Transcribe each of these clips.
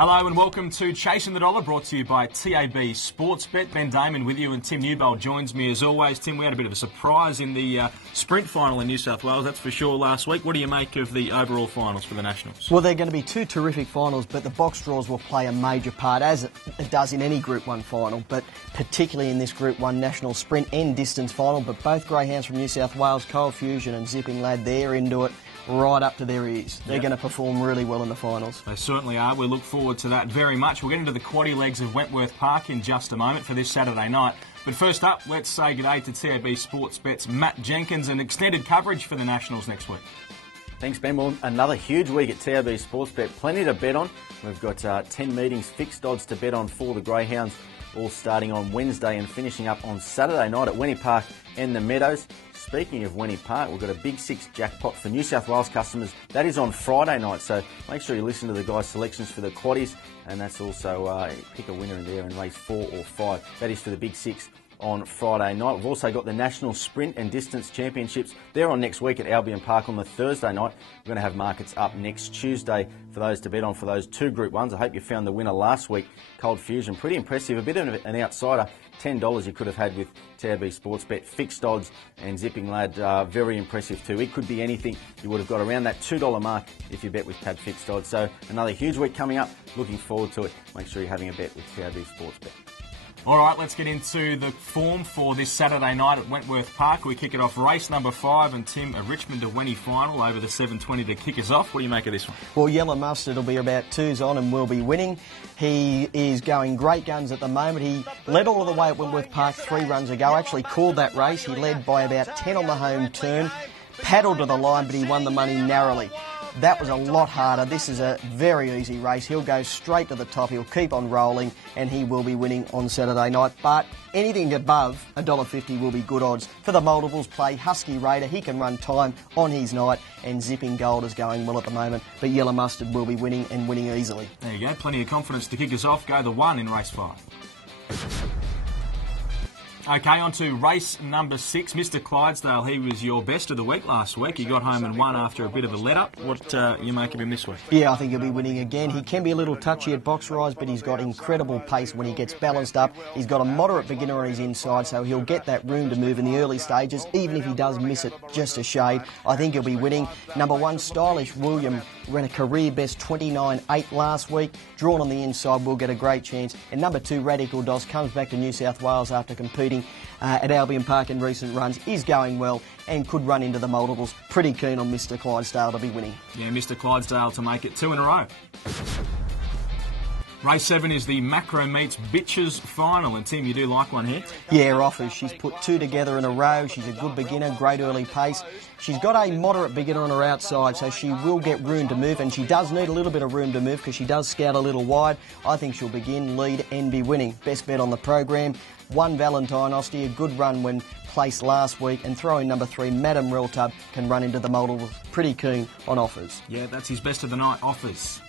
Hello and welcome to Chasing the Dollar, brought to you by TAB Sportsbet. Ben Damon with you, and Tim Newbold joins me as always. Tim, we had a bit of a surprise in the sprint final in New South Wales, that's for sure, last week. What do you make of the overall finals for the Nationals? Well, they're going to be two terrific finals, but the box draws will play a major part, as it does in any Group 1 final, but particularly in this Group 1 National Sprint and Distance final. But both greyhounds from New South Wales, Cold Fusion and Zipping Lad, they're into it right up to their ears. They're going to perform really well in the finals. They certainly are. We look forward to that very much. We'll get into the quaddie legs of Wentworth Park in just a moment for this Saturday night. But first up, let's say good day to TAB Sportsbet's Matt Jenkins and extended coverage for the Nationals next week. Thanks, Ben. Well, another huge week at TAB Sportsbet. Plenty to bet on. We've got 10 meetings, fixed odds to bet on for the greyhounds, all starting on Wednesday and finishing up on Saturday night at Wentworth Park and the Meadows. Speaking of Wentworth Park, we've got a Big Six jackpot for New South Wales customers. That is on Friday night, so make sure you listen to the guys' selections for the quaddies, and that's also pick a winner in there in race 4 or 5. That is for the Big Six on Friday night. We've also got the National Sprint and Distance Championships. They're on next week at Albion Park on the Thursday night. We're going to have markets up next Tuesday for those to bet on for those two Group 1s. I hope you found the winner last week, Cold Fusion. Pretty impressive, a bit of an outsider. $10 you could have had with TAB Sportsbet, fixed odds, and Zipping Lad, very impressive too. It could be anything. You would have got around that $2 mark if you bet with TAB fixed odds. So another huge week coming up. Looking forward to it. Make sure you're having a bet with TAB Sportsbet. All right, let's get into the form for this Saturday night at Wentworth Park. We kick it off race number 5, and Tim, a Richmond to Wenny final over the 720 to kick us off. What do you make of this one? Well, Yellow Mustard will be about 2s on and will be winning. He is going great guns at the moment. He led all the way at Wentworth Park 3 runs ago, actually called that race. He led by about 10 on the home turn, paddled to the line, but he won the money narrowly. That was a lot harder. This is a very easy race. He'll go straight to the top. He'll keep on rolling, and he will be winning on Saturday night. But anything above $1.50 will be good odds. For the multiples, play Husky Raider. He can run time on his night, and Zipping Gold is going well at the moment. But Yellow Mustard will be winning, and winning easily. There you go. Plenty of confidence to kick us off. Go the 1 in race 5. Okay, on to race number 6. Mr. Clydesdale, he was your best of the week last week. He got home and won after a bit of a let-up. What you make of him this week? Yeah, I think he'll be winning again. He can be a little touchy at box rise, but he's got incredible pace when he gets balanced up. He's got a moderate beginner on his inside, so he'll get that room to move in the early stages, even if he does miss it just a shade. I think he'll be winning. Number 1, Stylish William, ran a career best 29.8 last week. Drawn on the inside, will get a great chance. And number 2, Radical Dos, comes back to New South Wales after competing at Albion Park in recent runs, is going well and could run into the multiples. Pretty keen on Mr. Clydesdale to be winning. Yeah, Mr. Clydesdale to make it 2 in a row. Race 7 is the Macro Meets Bitches final, and Tim, you do like one here? Yeah, Offers. She's put 2 together in a row. She's a good beginner, great early pace. She's got a moderate beginner on her outside, so she will get room to move, and she does need a little bit of room to move because she does scout a little wide. I think she'll begin, lead and be winning. Best bet on the program. 1, Valentine Osty, a good run when placed last week, and throw in number 3, Madam Reltub, can run into the multiples. Pretty keen on Offers. Yeah, that's his best of the night, Offers.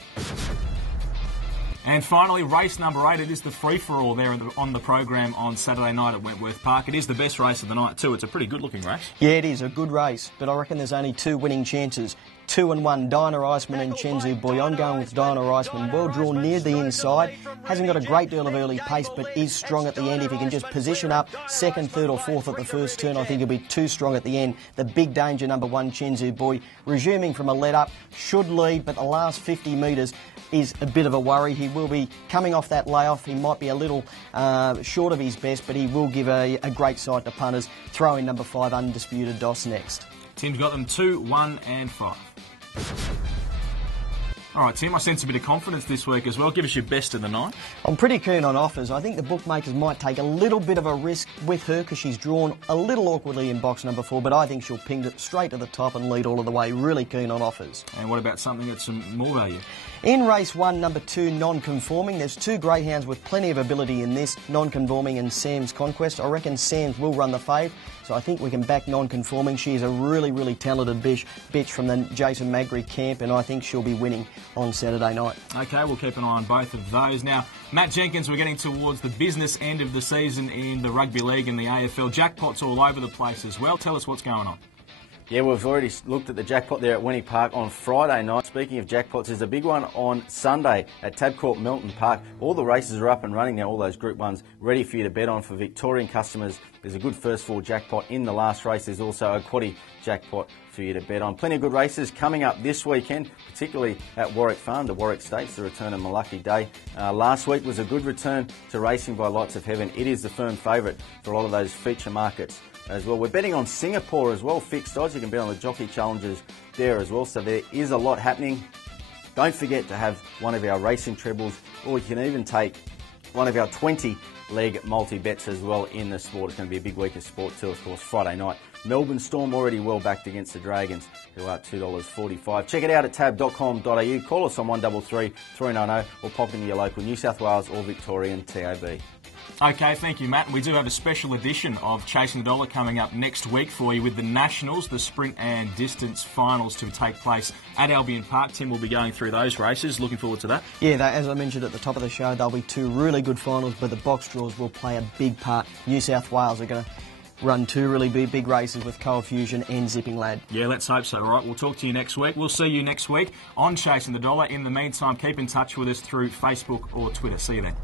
And finally, race number 8, it is the free-for-all there on the program on Saturday night at Wentworth Park. It is the best race of the night too. It's a pretty good-looking race. Yeah, it is a good race, but I reckon there's only 2 winning chances. 2 and 1, Dinah Iceman and Chenzu Boy. I'm going with Dinah Iceman. Well drawn near the inside. Hasn't got a great deal of early pace, but is strong at the end. If he can just position up 2nd, 3rd or 4th at the first turn, I think he'll be too strong at the end. The big danger, number 1, Chenzu Boy. Resuming from a let-up, should lead, but the last 50 metres is a bit of a worry. He will be coming off that layoff. He might be a little short of his best, but he will give a great sight to punters. Throw in number 5, Undisputed Dos next. Tim's got them 2, 1 and 5. All right, Tim, I sense a bit of confidence this week as well. Give us your best of the night. I'm pretty keen on Offers. I think the bookmakers might take a little bit of a risk with her because she's drawn a little awkwardly in box number 4, but I think she'll ping it straight to the top and lead all of the way. Really keen on Offers. And what about something at some more value? In race 1, number 2, Non-Conforming. There's 2 greyhounds with plenty of ability in this, Non-Conforming and Sam's Conquest. I reckon Sam's will run the fave. So I think we can back non-conforming. She is a really, really talented bitch from the Jason Magri camp, and I think she'll be winning on Saturday night. Okay, we'll keep an eye on both of those. Now, Matt Jenkins, we're getting towards the business end of the season in the Rugby League and the AFL. Jackpots all over the place as well. Tell us what's going on. Yeah, we've already looked at the jackpot there at Wentworth Park on Friday night. Speaking of jackpots, there's a big one on Sunday at TAB Melton Park. All the races are up and running now, all those Group 1s ready for you to bet on. For Victorian customers, there's a good first four jackpot in the last race. There's also a quaddie jackpot for you to bet on. Plenty of good races coming up this weekend, particularly at Warwick Farm, the Warwick Stakes, the return of Malaki Day. Last week was a good return to racing by Lights of Heaven. It is the firm favourite for a lot of those feature markets as well. We're betting on Singapore as well, fixed odds. You can bet on the jockey challenges there as well. So there is a lot happening. Don't forget to have one of our racing trebles, or you can even take one of our 20-leg multi-bets as well in the sport. It's going to be a big week of sport too, of course, Friday night. Melbourne Storm already well backed against the Dragons, who are $2.45. Check it out at tab.com.au. Call us on 133 390 or pop into your local New South Wales or Victorian TAB. Okay, thank you, Matt. We do have a special edition of Chasing the Dollar coming up next week for you with the Nationals, the sprint and distance finals to take place at Albion Park. Tim will be going through those races. Looking forward to that. Yeah, as I mentioned at the top of the show, there'll be two really good finals, but the box draws will play a big part. New South Wales are going to run two really big races with Cold Fusion and Zipping Lad. Yeah, let's hope so. All right, we'll talk to you next week. We'll see you next week on Chasing the Dollar. In the meantime, keep in touch with us through Facebook or Twitter. See you then.